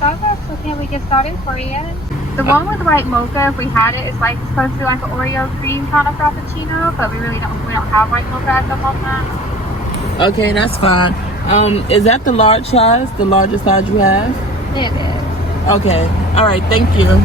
Starbucks, so can we get started for you? The one with white mocha, if we had it, is like supposed to be like an Oreo cream kind of frappuccino, but we don't have white mocha at the moment. Okay, that's fine. Is that the large size? The largest size you have? It is. Okay. All right. Thank you.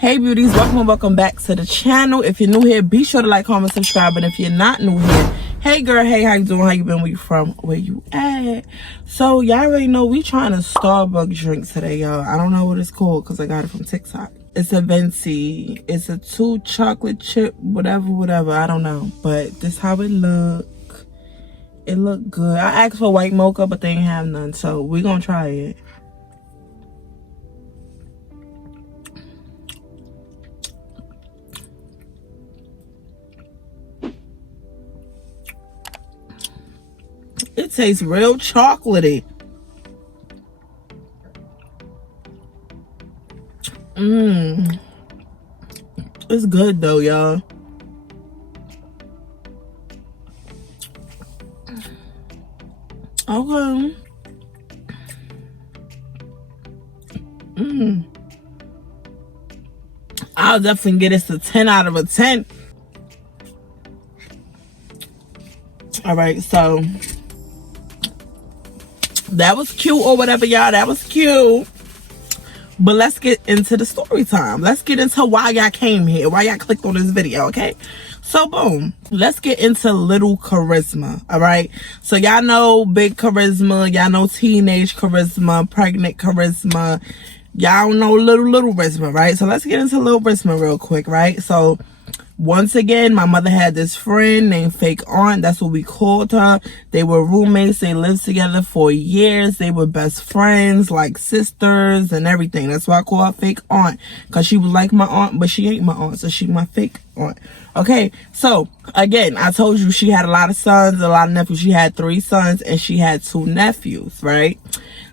Hey beauties, welcome back to the channel. If you're new here, be sure to like, comment, subscribe. And if you're not new here, hey girl, hey, how you doing? How you been? Where you from? Where you at? So y'all already know we trying a Starbucks drink today, y'all. I don't know what it's called because I got it from TikTok. It's a Venti. It's a 2 chocolate chip, whatever. I don't know, but this how it look. It look good. I asked for white mocha, but they ain't have none, so we gonna try it. It tastes real chocolatey. It's good though, y'all. Okay. I'll definitely get this a 10 out of a 10. All right, so that was cute or whatever, y'all. That was cute. But let's get into the story time. Let's get into why y'all came here, why y'all clicked on this video, okay? So boom, let's get into little charisma. All right, so y'all know big charisma, y'all know teenage charisma, pregnant charisma, y'all know little charisma, right? So let's get into little charisma real quick, right? So once again, my mother had this friend named Fake Aunt. That's what we called her. They were roommates. They lived together for years. They were best friends, like sisters and everything. That's why I call her Fake Aunt, because she was like my aunt, but she ain't my aunt, so she my fake aunt. Okay, so again, I told you she had a lot of sons, a lot of nephews. She had 3 sons and she had 2 nephews, right?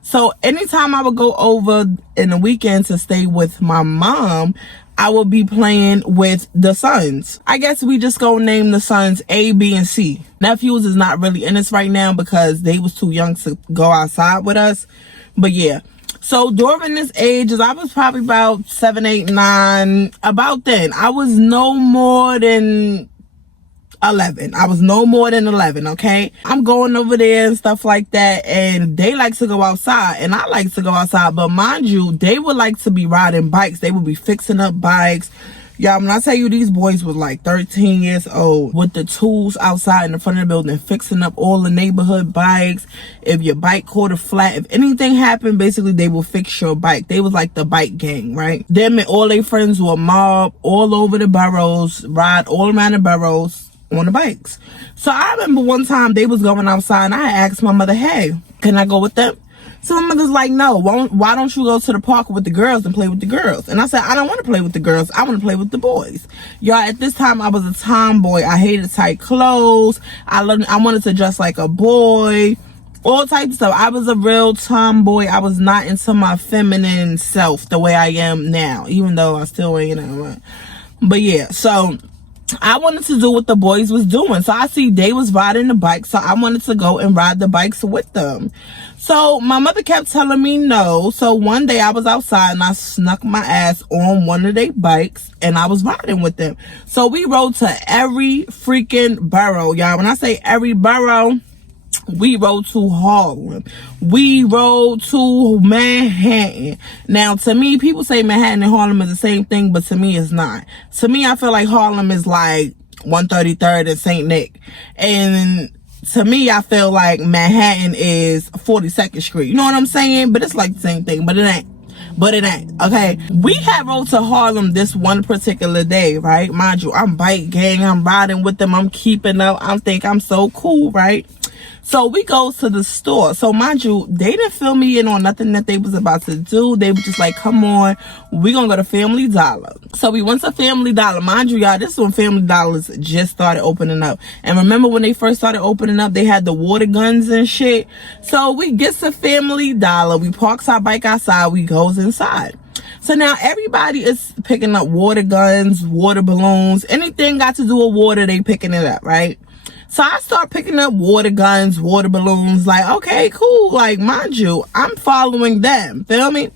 So anytime I would go over in the weekend to stay with my mom, I would be playing with the sons. I guess we just go name the sons A, B, and C. Nephews is not really in this right now because they was too young to go outside with us. But yeah. So during this age, I was probably about 7, 8, 9. About then, I was no more than 11. I was no more than 11, okay? I'm going over there and stuff like that, and they like to go outside, and I like to go outside, but mind you, they would like to be riding bikes. They would be fixing up bikes. Y'all, when I tell you these boys was like 13 years old with the tools outside in the front of the building, fixing up all the neighborhood bikes. If your bike caught a flat, if anything happened, basically they will fix your bike. They was like the bike gang, right? Them and all their friends will mob all over the boroughs, ride all around the boroughs on the bikes. So I remember one time they was going outside and I asked my mother, hey, can I go with them? So my mother's like, no, why don't you go to the park with the girls and play with the girls? And I said, I don't want to play with the girls. I want to play with the boys. Y'all, at this time, I was a tomboy. I hated tight clothes. I wanted to dress like a boy. All types of stuff. I was a real tomboy. I was not into my feminine self the way I am now, even though I still ain't, you know. But yeah, so I wanted to do what the boys was doing. So I see they was riding the bike, so I wanted to go and ride the bikes with them. So my mother kept telling me no. So one day I was outside and I snuck my ass on one of their bikes and I was riding with them. So we rode to every freaking borough, y'all. When I say every borough, we rode to Harlem. We rode to Manhattan. Now, to me, people say Manhattan and Harlem is the same thing, but to me, it's not. To me, I feel like Harlem is like 133rd and St. Nick. And to me, I feel like Manhattan is 42nd Street. You know what I'm saying? But it's like the same thing, but it ain't. Okay, we had rode to Harlem this one particular day, right? Mind you, I'm bike gang, I'm riding with them, I'm keeping up, I think I'm so cool, right? So we go to the store. So mind you, they didn't fill me in on nothing that they was about to do. They were just like, come on, we gonna go to Family Dollar. So we went to Family Dollar. Mind you, y'all, this is when Family Dollars just started opening up. And remember when they first started opening up, they had the water guns and shit. So we get to Family Dollar. We parks our bike outside. We goes inside. So now everybody is picking up water guns, water balloons, anything got to do with water, they picking it up, right? So I start picking up water guns, water balloons, like, okay, cool. Like, mind you, I'm following them, feel me?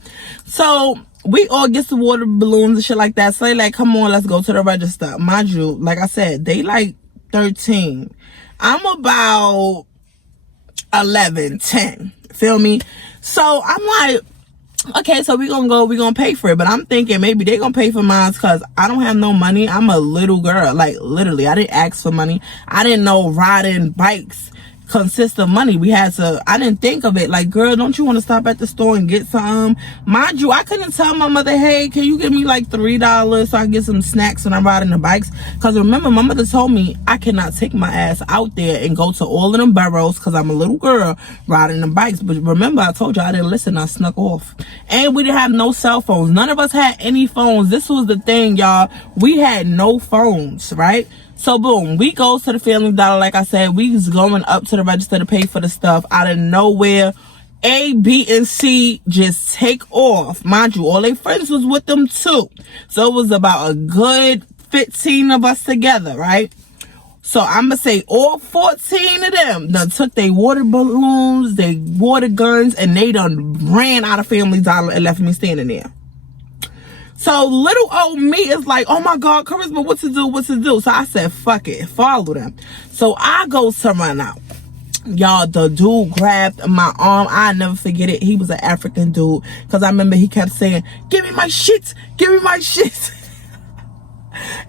So we all get the water balloons and shit like that. So they like, come on, let's go to the register. Mind you, like I said, they like 13. I'm about 11, 10, feel me? So I'm like, okay, so we gonna pay for it. But I'm thinking maybe they gonna pay for mine because I don't have no money. I'm a little girl, like literally. I didn't ask for money. I didn't know riding bikes consist of money. I didn't think of it. Like, girl, don't you want to stop at the store and get some? Mind you, I couldn't tell my mother, hey, can you give me like $3 so I can get some snacks when I'm riding the bikes? Because remember, my mother told me I cannot take my ass out there and go to all of them boroughs because I'm a little girl riding the bikes. But remember, I told you I didn't listen. I snuck off. And we didn't have no cell phones. None of us had any phones. This was the thing, y'all. We had no phones, right? So boom, we go to the Family Dollar. Like I said, we was going up to the register to pay for the stuff. Out of nowhere, A, B, and C just take off. Mind you, all their friends was with them too. So it was about a good 15 of us together, right? So I'm gonna say all 14 of them done took their water balloons, their water guns, and they done ran out of Family Dollar and left me standing there. So little old me is like, oh my God, Charisma, what to do? So I said, fuck it, follow them. So I go to run out. Y'all, the dude grabbed my arm. I never forget it. He was an African dude. Because I remember he kept saying, give me my shit, give me my shit.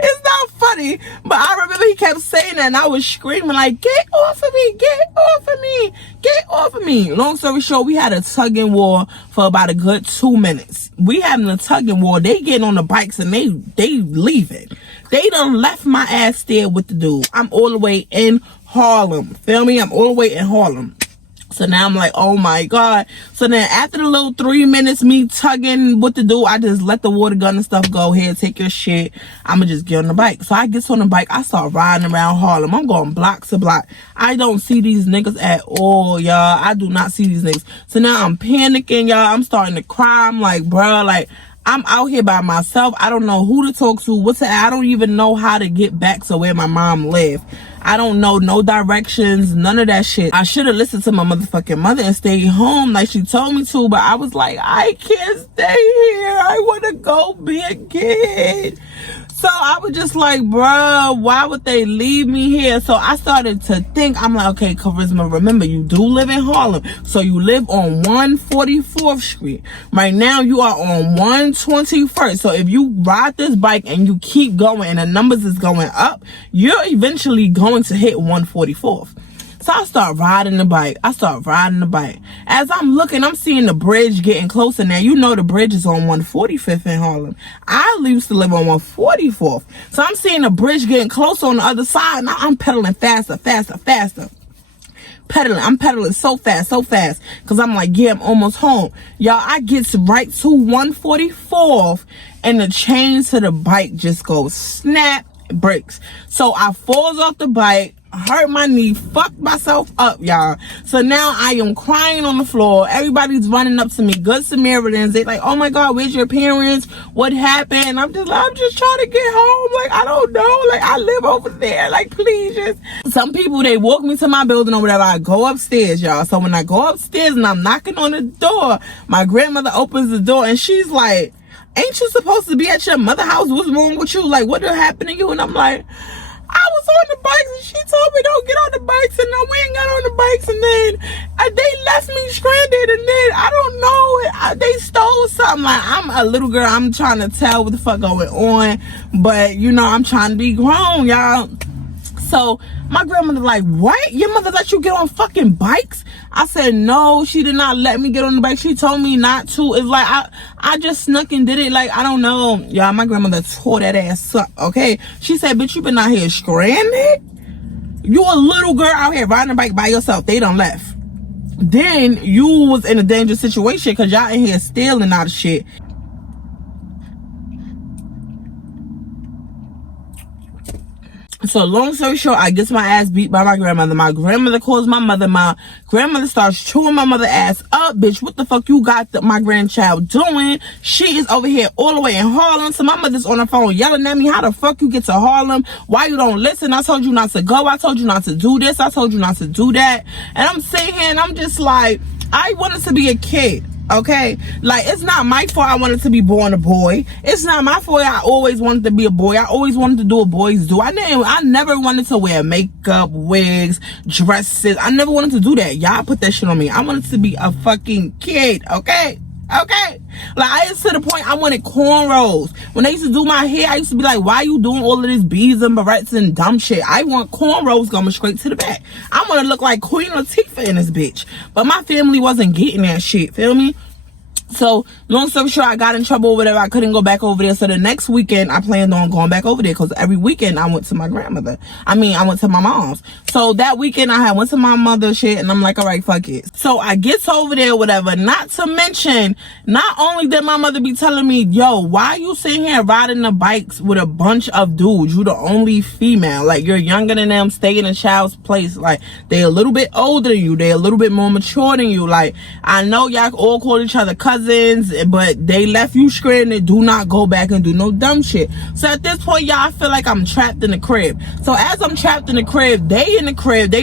It's not funny, but I remember he kept saying that and I was screaming like, get off of me, get off of me, get off of me. Long story short, we had a tug-and war for about a good 2 minutes. We having a tug-and war. They getting on the bikes and they leaving. They done left my ass there with the dude. I'm all the way in Harlem. Feel me? I'm all the way in Harlem. So now I'm like, oh my God. So then after the little 3 minutes, me tugging what to do, I just let the water gun and stuff go. Here, take your shit. I'ma just get on the bike. So I get on the bike. I start riding around Harlem. I'm going block to block. I don't see these niggas at all, y'all. I do not see these niggas. So now I'm panicking, y'all. I'm starting to cry. I'm like, bro, like, I'm out here by myself. I don't know who to talk to. I don't even know how to get back to where my mom lived. I don't know no directions, none of that shit. I should have listened to my motherfucking mother and stayed home like she told me to, but I was like, I can't stay here. I want to go be a kid. So I was just like, bruh, why would they leave me here? So I started to think, I'm like, okay, Charisma, remember, you do live in Harlem. So you live on 144th Street. Right now, you are on 121st. So if you ride this bike and you keep going and the numbers is going up, you're eventually going to hit 144th. So I start riding the bike. As I'm looking, I'm seeing the bridge getting closer now. You know the bridge is on 145th in Harlem. I used to live on 144th. So I'm seeing the bridge getting closer on the other side. Now I'm pedaling faster. I'm pedaling so fast. Because I'm like, yeah, I'm almost home. Y'all, I get right to 144th and the chain to the bike just goes snap, breaks. So I falls off the bike, hurt my knee, fucked myself up, y'all. So now I am crying on the floor. Everybody's running up to me, good Samaritans. They like, oh my God, where's your parents? What happened? I'm just trying to get home. Like, I don't know. Like, I live over there. Like, please just. Some people, they walk me to my building or whatever. I go upstairs, y'all. So when I go upstairs and I'm knocking on the door, my grandmother opens the door and she's like, ain't you supposed to be at your mother's house? What's wrong with you? Like, what happened to you? And I'm like, I was on the bikes and she told me don't get on the bikes, and then we ain't got on the bikes, and then they left me stranded, and then I don't know, they stole something. Like, I'm a little girl, I'm trying to tell what the fuck going on, but you know, I'm trying to be grown, y'all. So my grandmother like, what? Your mother let you get on fucking bikes? I said, no, she did not let me get on the bike. She told me not to. It's like, I just snuck and did it. Like, I don't know. Y'all, my grandmother tore that ass up, okay? She said, bitch, you been out here stranded? You a little girl out here riding a bike by yourself. They done left. Then you was in a dangerous situation because y'all in here stealing out of shit. So long story short, I get my ass beat by my grandmother. My grandmother calls my mother. My grandmother starts chewing my mother ass up. Bitch, what the fuck you got my grandchild doing? She is over here all the way in Harlem. So my mother's on the phone yelling at me, how the fuck you get to Harlem? Why you don't listen? I told you not to go. I told you not to do this. I told you not to do that. And I'm sitting here and I'm just like, I wanted to be a kid. Okay, like, it's not my fault I wanted to be born a boy. It's not my fault I always wanted to be a boy. I always wanted to do what boys do. I never wanted to wear makeup, wigs, dresses. I never wanted to do that. Y'all put that shit on me. I wanted to be a fucking kid. Okay, like, I used to the point I wanted cornrows. When they used to do my hair, I used to be like, why you doing all of this beads and barrettes and dumb shit? I want cornrows going straight to the back. I want to look like Queen Latifah in this bitch. But my family wasn't getting that shit, feel me? So, long story short, I got in trouble or whatever. I couldn't go back over there. So the next weekend, I planned on going back over there because every weekend I went to my grandmother. I went to my mom's. So that weekend I went to my mother's shit and I'm like, all right, fuck it. So I get over there, whatever. Not to mention, not only did my mother be telling me, yo, why you sitting here riding the bikes with a bunch of dudes? You the only female. Like, you're younger than them. Stay in a child's place. Like, they a little bit older than you. They a little bit more mature than you. Like, I know y'all all call each other cousins, but they left you stranded. Do not go back and do no dumb shit. So at this point, y'all, I feel like I'm trapped in the crib. So as I'm trapped in the crib, they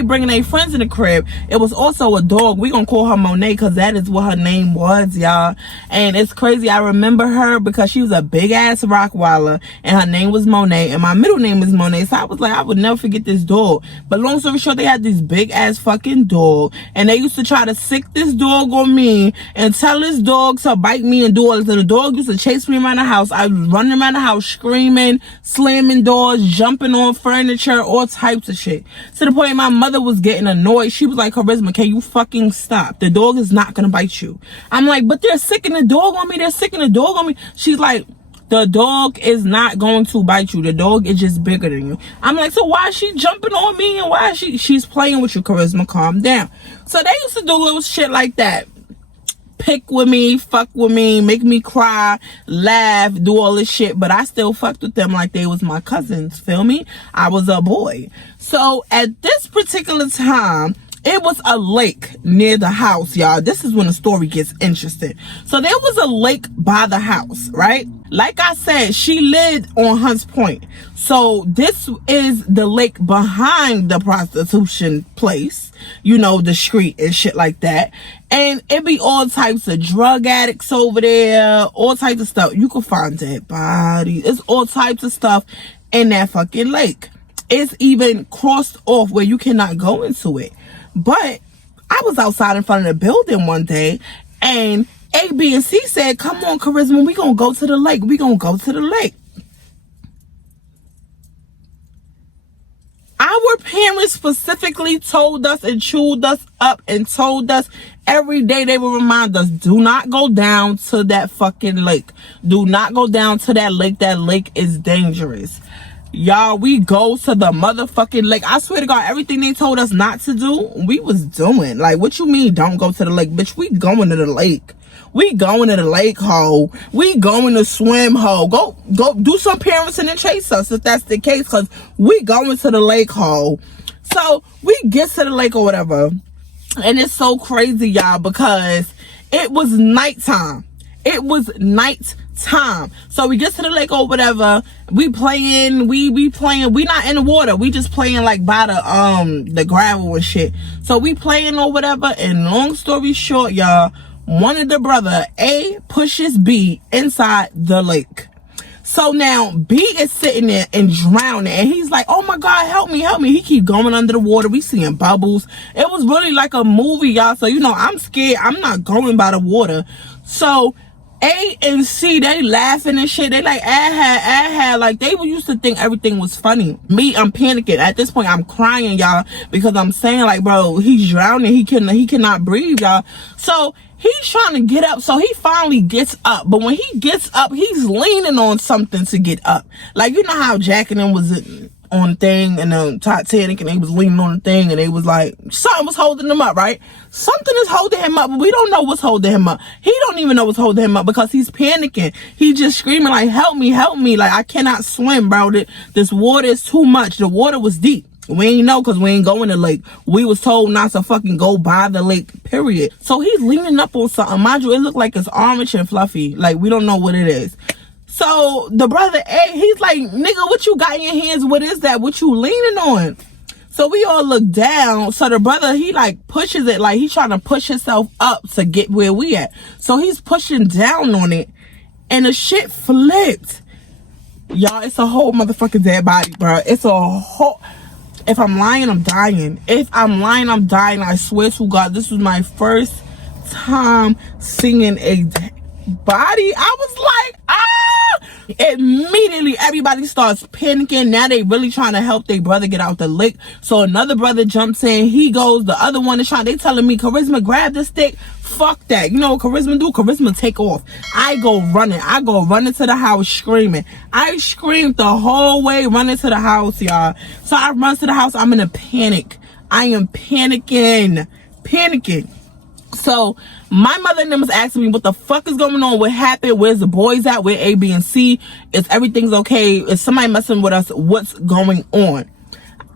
bringing their friends in the crib. It was also a dog. We gonna call her Monaee because that is what her name was, y'all. And it's crazy. I remember her because she was a big ass Rottweiler and her name was Monaee and my middle name is Monaee. So I was like, I would never forget this dog. But long story short, they had this big ass fucking dog and they used to try to sick this dog on me and tell this dog to bite me and do all this. And the dog used to chase me around the house. I was running around the house screaming, slamming doors, jumping on furniture, all types of shit. To the point my mother was getting annoyed. She was like, Charisma, can you fucking stop? The dog is not gonna bite you. I'm like, but they're sicking the dog on me. They're sicking the dog on me. She's like, the dog is not going to bite you. The dog is just bigger than you. I'm like, so why is she jumping on me and why is she's playing with you, Charisma? Calm down. So they used to do little shit like that. Pick with me, fuck with me, make me cry, laugh, do all this shit. But I still fucked with them like they was my cousins, feel me? I was a boy. So at this particular time, it was a lake near the house, y'all. This is when the story gets interesting. So there was a lake by the house, right? Like I said, she lived on Hunts Point. So this is the lake behind the prostitution place, you know, the street and shit like that. And it be all types of drug addicts over there, all types of stuff. You can find dead bodies. It's all types of stuff in that fucking lake. It's even crossed off where you cannot go into it. But I was outside in front of the building one day and A, B, and C said, come on, Charisma, we gonna go to the lake. We gonna go to the lake. Our parents specifically told us and chewed us up and told us every day. They would remind us, do not go down to that fucking lake. Do not go down to that lake. That lake is dangerous. Y'all, we go to the motherfucking lake. I swear to God, everything they told us not to do, we was doing. Like, what you mean don't go to the lake? Bitch, we going to the lake. We going to the lake, ho. We going to swim, ho. Go do some parents and then chase us if that's the case, because we going to the lake, ho. So we get to the lake or whatever. And it's so crazy, y'all, because it was nighttime. It was nighttime. So we get to the lake or whatever. We playing, we playing. We not in the water. We just playing like by the gravel and shit. So we playing or whatever. And long story short, y'all, one of the brother, A, pushes B inside the lake. So now B is sitting there and drowning. And he's like, oh my God, help me, help me. He keep going under the water. We seeing bubbles. It was really like a movie, y'all. So, you know, I'm scared. I'm not going by the water. So A and C, they laughing and shit. They like, like they used to think everything was funny. Me, I'm panicking. At this point, I'm crying, y'all, because I'm saying like, bro, he's drowning. He cannot breathe, y'all. So he's trying to get up. So he finally gets up. But when he gets up, he's leaning on something to get up. Like, you know how Jack and them was on the thing and the Titanic, and they was leaning on the thing, and they was like, something was holding him up, right? Something is holding him up, but we don't know what's holding him up. He don't even know what's holding him up because he's panicking. He's just screaming like, help me, like I cannot swim, bro. This water is too much. The water was deep. We ain't know because we ain't going to the lake. We was told not to fucking go by the lake, period. So he's leaning up on something. Mind you, it looked like it's orange and fluffy. Like, we don't know what it is. So the brother A, he's like, nigga, what you got in your hands? What is that? What you leaning on? So we all look down. So the brother, he like pushes it, like he's trying to push himself up to get where we at. So he's pushing down on it, and the shit flipped. Y'all, it's a whole motherfucking dead body, bro. It's a whole... If I'm lying, I'm dying. If I'm lying, I'm dying. I swear to God, this was my first time seeing a dead body. I was like, ah! Immediately, everybody starts panicking. Now they really trying to help their brother get out the lake. So another brother jumps in. He goes. The other one is trying. They telling me, Charisma, grab the stick. Fuck that. You know what Charisma do? Charisma take off. I go running. I go running to the house screaming. I screamed the whole way running to the house, y'all. So I run to the house. I'm in a panic. I am panicking. So my mother and them was asking me what the fuck is going on, what happened, where's the boys at, where A, B, and C, is everything's okay, is somebody messing with us, what's going on?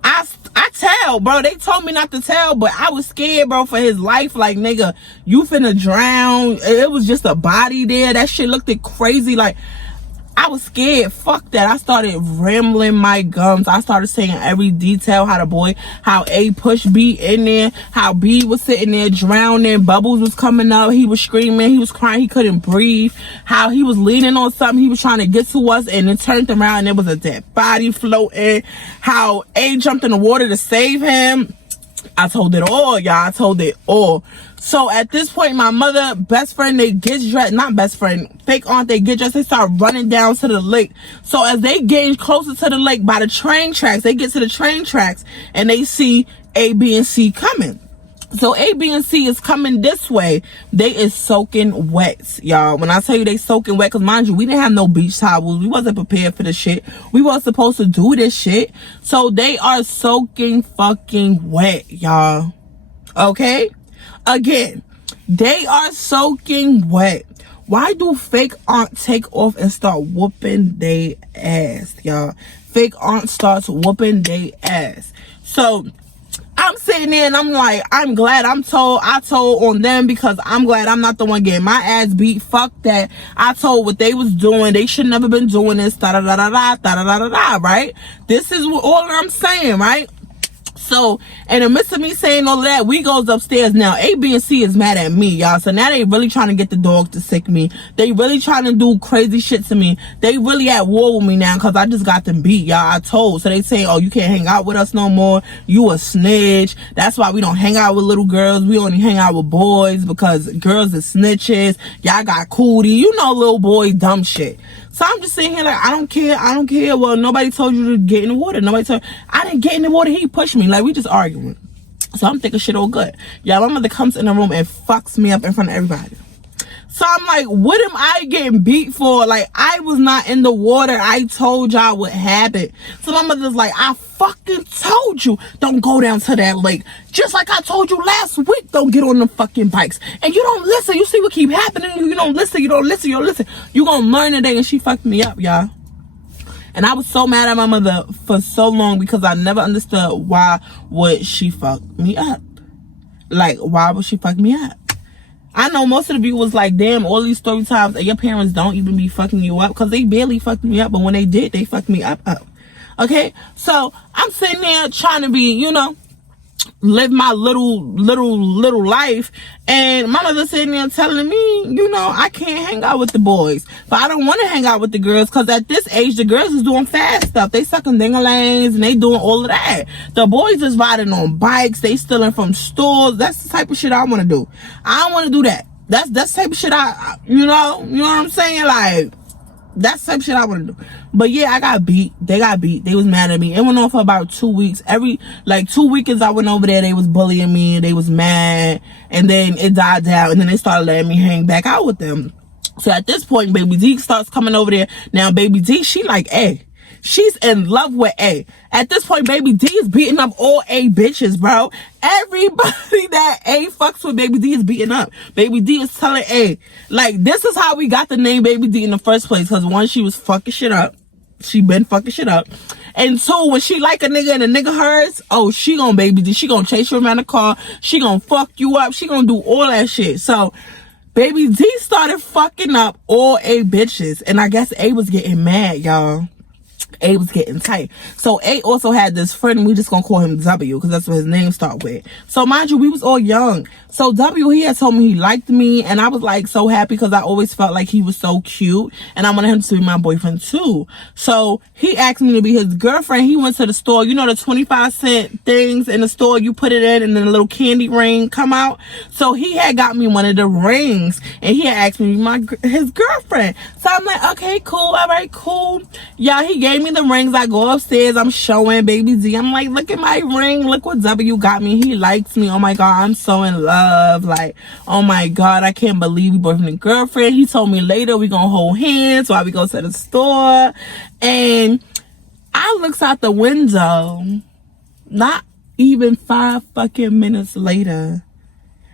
I tell, bro. They told me not to tell, but I was scared, bro, for his life. Like, nigga, you finna drown. It was just a body there. That shit looked crazy. Like, I was scared. Fuck that. I started rambling my gums. I started saying every detail, how A pushed B in there, how B was sitting there drowning, bubbles was coming up, he was screaming, he was crying, he couldn't breathe, how he was leaning on something, he was trying to get to us, and it turned around and there was a dead body floating, how A jumped in the water to save him. I told it all, y'all. I told it all. So at this point, my mother, best friend, they get dressed, not best friend, fake aunt, they get dressed, they start running down to the lake. So as they get closer to the lake by the train tracks, they get to the train tracks and they see A, B, and C coming. So A, B, and C is coming this way. They is soaking wet, y'all. When I tell you they soaking wet, because mind you, we didn't have no beach towels. We wasn't prepared for this shit. We wasn't supposed to do this shit. So they are soaking fucking wet, y'all. Okay? Again, they are soaking wet. Why do fake aunt take off and start whooping they ass, y'all? Fake aunt starts whooping they ass. So I'm sitting there and I'm like, I'm glad I told on them, because I'm glad I'm not the one getting my ass beat. Fuck that. I told what they was doing. They should never been doing this. Right? This is all I'm saying, right? So, in the midst of me saying all of that, we goes upstairs. Now, A, B, and C is mad at me, y'all. So now they really trying to get the dog to sick me. They really trying to do crazy shit to me. They really at war with me now because I just got them beat, y'all. I told. So they say, oh, you can't hang out with us no more. You a snitch. That's why we don't hang out with little girls. We only hang out with boys because girls are snitches. Y'all got cootie. You know, little boy dumb shit. So I'm just sitting here like, I don't care. Well, nobody told you to get in the water. I didn't get in the water. He pushed me. Like, we just arguing. So I'm thinking shit all good. Yeah, my mother comes in the room and fucks me up in front of everybody. So I'm like, what am I getting beat for? Like, I was not in the water. I told y'all what happened. So my mother's like, I fucking told you, don't go down to that lake. Just like I told you last week, don't get on them fucking bikes. And you don't listen. You see what keep happening. You don't listen. You don't listen. You gonna learn today. And she fucked me up, y'all. And I was so mad at my mother for so long because I never understood why would she fuck me up. Like, why would she fuck me up? I know most of the people was like, damn, all these story times and your parents don't even be fucking you up, because they barely fucked me up, but when they did, they fucked me up. Okay? So I'm sitting there trying to be, you know, live my little life, and my mother sitting there telling me, you know, I can't hang out with the boys, but I don't want to hang out with the girls, because at this age the girls is doing fast stuff. They sucking ding-a-langs and they doing all of that. The boys is riding on bikes, they stealing from stores. That's the type of shit I want to do. I don't want to do that. That's the type of shit I you know what I'm saying? Like, that's the type of shit I want to do. But yeah, I got beat. They got beat. They was mad at me. It went on for about 2 weeks. Every, like, 2 weekends I went over there, they was bullying me. They was mad. And then it died down. And then they started letting me hang back out with them. So at this point, Baby D starts coming over there. Now, Baby D, she like, hey. She's in love with A. At this point, Baby D is beating up all A bitches, bro. Everybody that A fucks with, Baby D is beating up. Baby D is telling A, like, this is how we got the name Baby D in the first place. Because one, she was fucking shit up. She been fucking shit up. And two, when she like a nigga and a nigga hers, oh, she gonna Baby D. She gonna chase you around the car. She gonna fuck you up. She gonna do all that shit. So Baby D started fucking up all A bitches. And I guess A was getting mad, y'all. A was getting tight. So A also had this friend, we just gonna call him W because that's what his name start with. So mind you, we was all young. So W, he had told me he liked me, and I was like so happy because I always felt like he was so cute and I wanted him to be my boyfriend too. So he asked me to be his girlfriend. He went to the store, you know, the 25-cent things in the store, you put it in and then a little candy ring come out. So he had got me one of the rings and he had asked me to be his girlfriend. So I'm like, okay, cool, all right, cool. Yeah, he gave me the rings. I go upstairs, I'm showing Baby D. I'm like, look at my ring, look what W got me. He likes me. Oh my god, I'm so in love. Like, oh my god, I can't believe we boyfriend and girlfriend. He told me later we gonna hold hands while we go to the store. And I looks out the window, not even 5 fucking minutes later,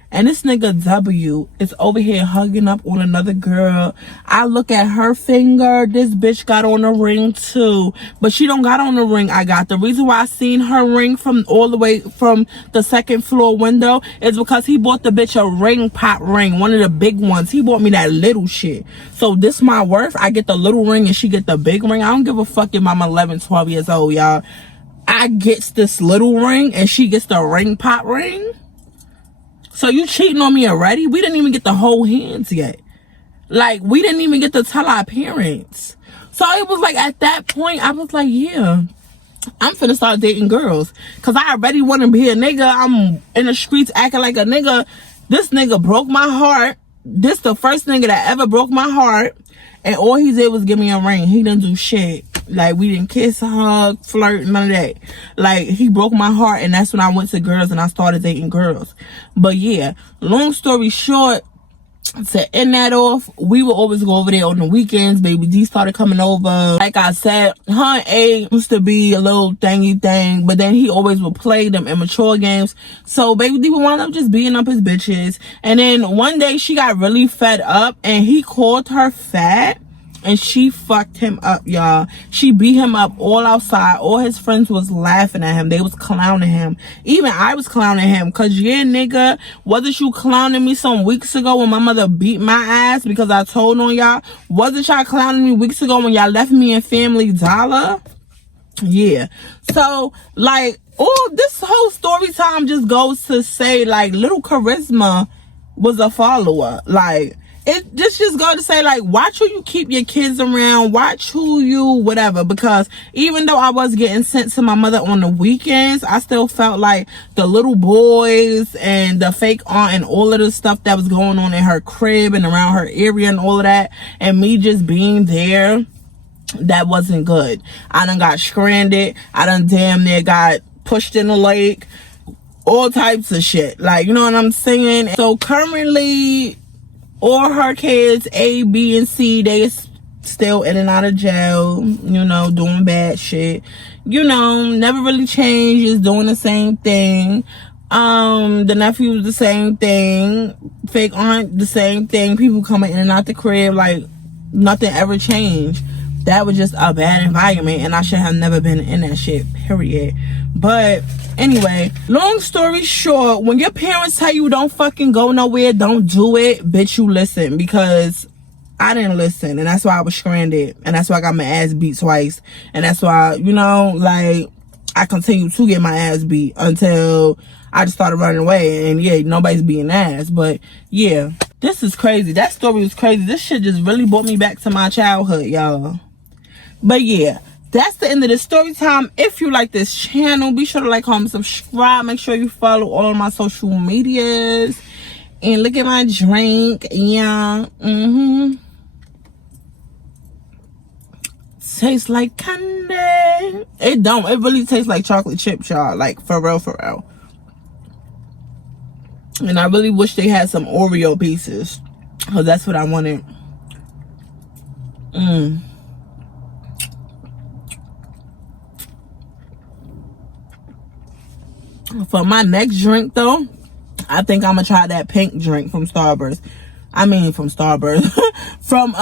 and this nigga W is over here hugging up on another girl. I look at her finger. This bitch got on a ring too. But she don't got on the ring I got. The reason why I seen her ring from all the way from the second floor window is because he bought the bitch a ring pop ring. One of the big ones. He bought me that little shit. So this my worth. I get the little ring and she get the big ring. I don't give a fuck if I'm 11, 12 years old, y'all. I gets this little ring and she gets the ring pop ring. So you cheating on me already? We didn't even get to hold hands yet. Like, we didn't even get to tell our parents. So it was like, at that point, I was like, yeah, I'm finna start dating girls. Because I already want to be a nigga. I'm in the streets acting like a nigga. This nigga broke my heart. This the first nigga that ever broke my heart. And all he did was give me a ring. He didn't do shit. Like, we didn't kiss, hug, flirt, none of that. Like, he broke my heart, and that's when I went to girls and I started dating girls. But yeah, long story short, to end that off, we would always go over there on the weekends. Baby D started coming over. Like I said, her and A used to be a little thingy thing, but then he always would play them immature games. So Baby D would wind up just beating up his bitches. And then one day she got really fed up and he called her fat. And she fucked him up, y'all. She beat him up all outside. All his friends was laughing at him. They was clowning him. Even I was clowning him. Cause yeah, nigga, wasn't you clowning me some weeks ago when my mother beat my ass because I told on y'all? Wasn't y'all clowning me weeks ago when y'all left me in Family Dollar? Yeah. So, like, oh, this whole story time just goes to say, like, Little Charisma was a follower. Like, it just goes to say, like, watch who you keep your kids around, watch who you whatever, because even though I was getting sent to my mother on the weekends, I still felt like the little boys and the fake aunt and all of the stuff that was going on in her crib and around her area and all of that, and me just being there, that wasn't good. I done got stranded. I done damn near got pushed in the lake, all types of shit, like, you know what I'm saying? So currently, all her kids, A, B, and C, they still in and out of jail, you know, doing bad shit. You know, never really changed, is doing the same thing. The nephew's the same thing. Fake aunt, the same thing. People coming in and out the crib, like, nothing ever changed. That was just a bad environment, and I should have never been in that shit, period. But anyway, long story short, when your parents tell you don't fucking go nowhere, don't do it, bitch, you listen. Because I didn't listen, and that's why I was stranded, and that's why I got my ass beat twice, and that's why, you know, like, I continued to get my ass beat until I just started running away. And yeah, nobody's beating ass. But yeah, this is crazy. That story was crazy. This shit just really brought me back to my childhood, y'all. But yeah, that's the end of the story time. If you like this channel, be sure to like, comment, subscribe. Make sure you follow all of my social medias. And look at my drink. Yeah. Tastes like candy. It don't. It really tastes like chocolate chips, y'all. Like, for real, for real. And I really wish they had some Oreo pieces, because that's what I wanted. For my next drink though, I think I'm gonna try that pink drink from Starbucks. From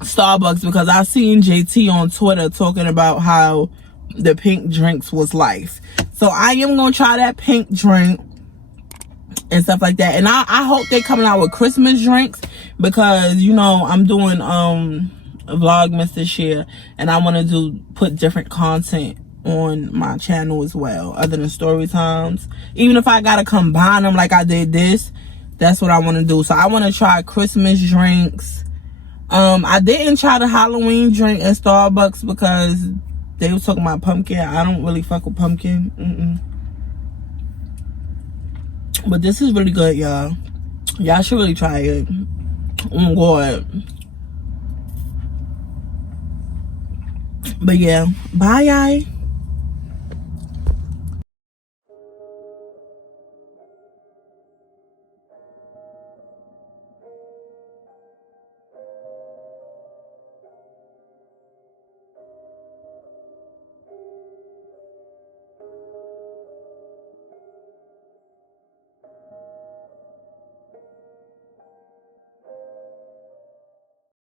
Starbucks, because I seen JT on Twitter talking about how the pink drinks was life. So I am gonna try that pink drink and stuff like that. And I hope they coming out with Christmas drinks, because you know I'm doing Vlogmas this year, and I want to put different content on my channel as well, other than story times. Even if I gotta combine them like I did this, that's what I want to do. So I want to try Christmas drinks. I didn't try the Halloween drink at Starbucks because they was talking about pumpkin. I don't really fuck with pumpkin. But this is really good, y'all. Y'all should really try it. Oh my God. But yeah, bye, y'all.